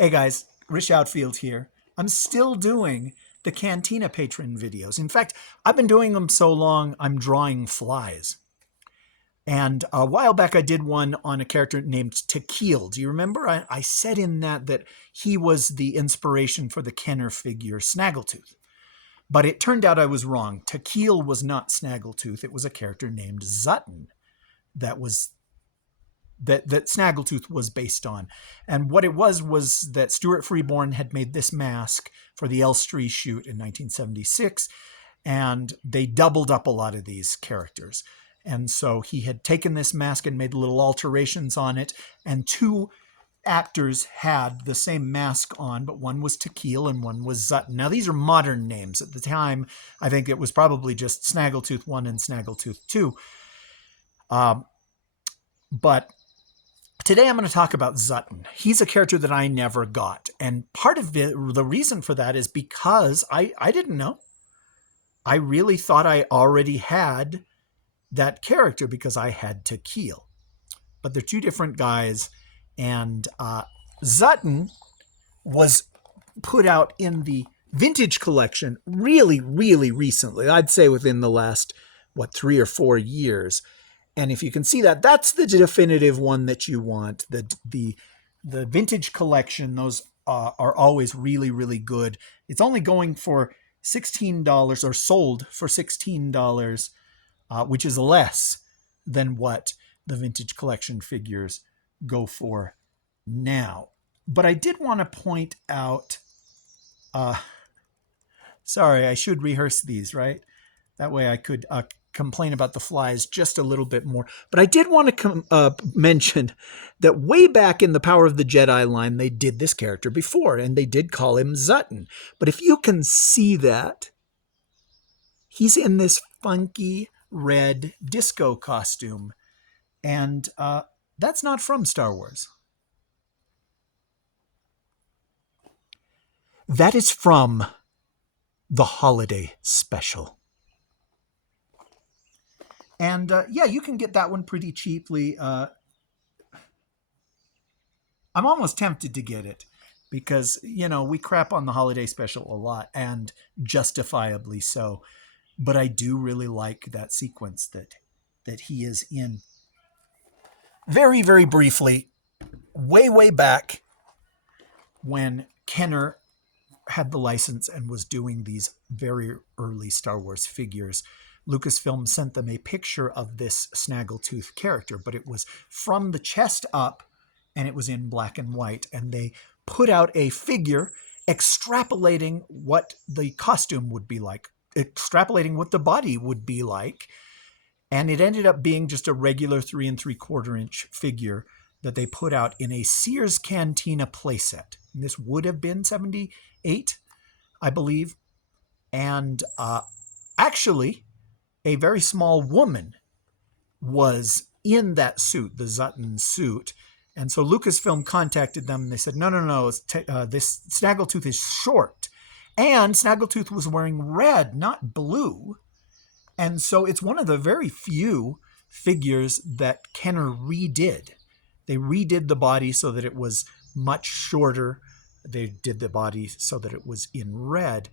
Hey guys, Rich Outfield here. I'm still doing the Cantina patron videos. In fact, I've been doing them so long, I'm drawing flies. And a while back, I did one on a character named Tequil. Do you remember? I said in that he was the inspiration for the Kenner figure Snaggletooth. But it turned out I was wrong. Tequil was not Snaggletooth. It was a character named Zutton that Snaggletooth was based on. And what it was that Stuart Freeborn had made this mask for the Elstree shoot in 1976, and they doubled up a lot of these characters. And so he had taken this mask and made little alterations on it, and two actors had the same mask on, but one was Tequil and one was Zutton. Now, these are modern names. At the time, I think it was probably just Snaggletooth 1 and Snaggletooth 2. But today I'm going to talk about Zutton. He's a character that I never got. And part of the reason for that is because I didn't know. I really thought I already had that character because I had Tequil. But they're two different guys. And Zutton was put out in the vintage collection really, really recently. I'd say within the last, 3 or 4 years. And if you can see that, that's the definitive one that you want. The vintage collection, those are always really, really good. It's only going for $16 or sold for $16, which is less than what the vintage collection figures go for now. But I did want to point out, sorry, I should rehearse these, right? That way I could complain about the flies just a little bit more. But I did want to mention that way back in the Power of the Jedi line, they did this character before, and they did call him Zutton. But if you can see that, he's in this funky red disco costume, and that's not from Star Wars. That is from the holiday special. And yeah, you can get that one pretty cheaply. I'm almost tempted to get it because, we crap on the holiday special a lot, and justifiably so. But I do really like that sequence that he is in. Very, very briefly, way back when Kenner had the license and was doing these very early Star Wars figures, Lucasfilm sent them a picture of this Snaggletooth character, but it was from the chest up, and it was in black and white, and they put out a figure extrapolating what the costume would be like, extrapolating what the body would be like, and it ended up being just a regular 3 3/4 inch figure that they put out in a Sears Cantina playset. And this would have been 78, I believe, and actually, a very small woman was in that suit, the Zutton suit. And so Lucasfilm contacted them, and they said, no, this Snaggletooth is short. And Snaggletooth was wearing red, not blue. And so it's one of the very few figures that Kenner redid. They redid the body so that it was much shorter. They did the body so that it was in red.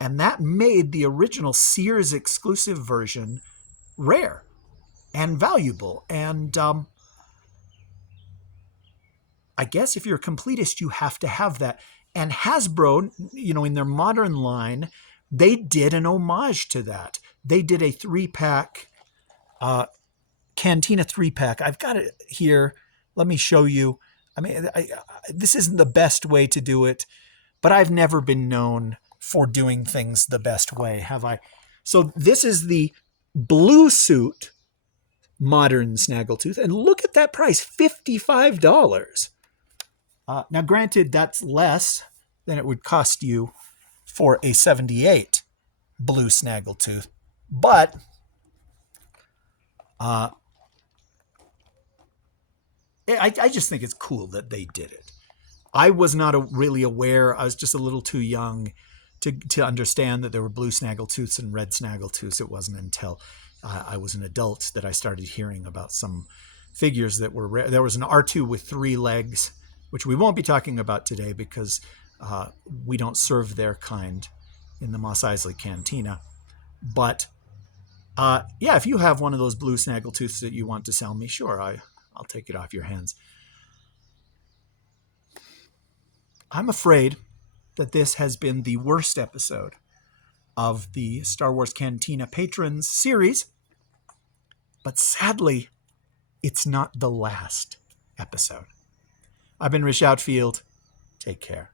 And that made the original Sears exclusive version rare and valuable. And I guess if you're a completist, you have to have that. And Hasbro, in their modern line, they did an homage to that. They did a 3-pack, Cantina 3-pack. I've got it here. Let me show you. I mean, this isn't the best way to do it, but I've never been known for doing things the best way, have I? So this is the blue suit modern Snaggletooth, and look at that price, $55. Now, granted, that's less than it would cost you for a 78 blue Snaggletooth, but I just think it's cool that they did it. I was not really aware. I was just a little too young to understand that there were blue Snaggletooths and red Snaggletooths. It wasn't until I was an adult that I started hearing about some figures that were rare. There was an R2 with 3 legs which we won't be talking about today because we don't serve their kind in the Mos Eisley Cantina. But yeah, if you have one of those blue snaggletooths that you want to sell me, sure, I'll take it off your hands. I'm afraid that this has been the worst episode of the Star Wars Cantina Patrons series, but sadly, it's not the last episode. I've been Rish Outfield. Take care.